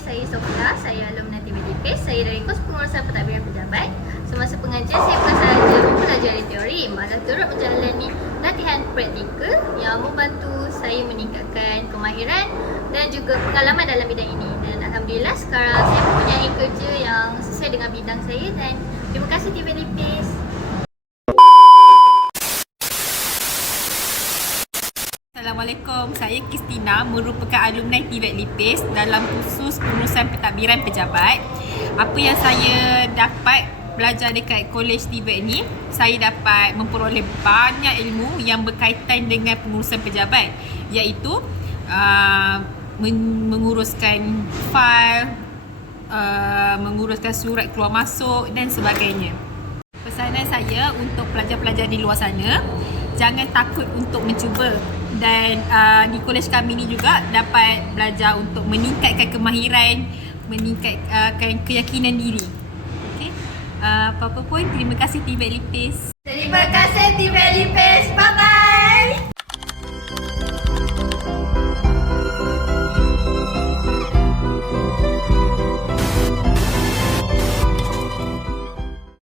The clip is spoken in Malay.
saya Sofia, saya alumni TV Lipis. Saya dari kos pengurusan pentadbiran pejabat. Semasa pengajian saya bukan sahaja mempelajari teori, malah turut menjalani latihan praktikal yang membantu saya meningkatkan kemahiran dan juga pengalaman dalam bidang ini. Dan alhamdulillah sekarang saya mempunyai kerja yang sesuai dengan bidang saya dan terima kasih TV Lipis. Assalamualaikum, saya Kristina, merupakan alumni TVET Lipis dalam kursus pengurusan pentadbiran pejabat. Apa yang saya dapat belajar dekat Kolej TVET ni, saya dapat memperoleh banyak ilmu yang berkaitan dengan pengurusan pejabat, iaitu menguruskan fail, menguruskan surat keluar masuk dan sebagainya. Pesanan saya untuk pelajar-pelajar di luar sana, jangan takut untuk mencuba. Dan di kolej kami ni juga dapat belajar untuk meningkatkan kemahiran, meningkatkan keyakinan diri. Okay? Apa-apa pun, terima kasih TVET Lipis. Terima kasih TV Lipis.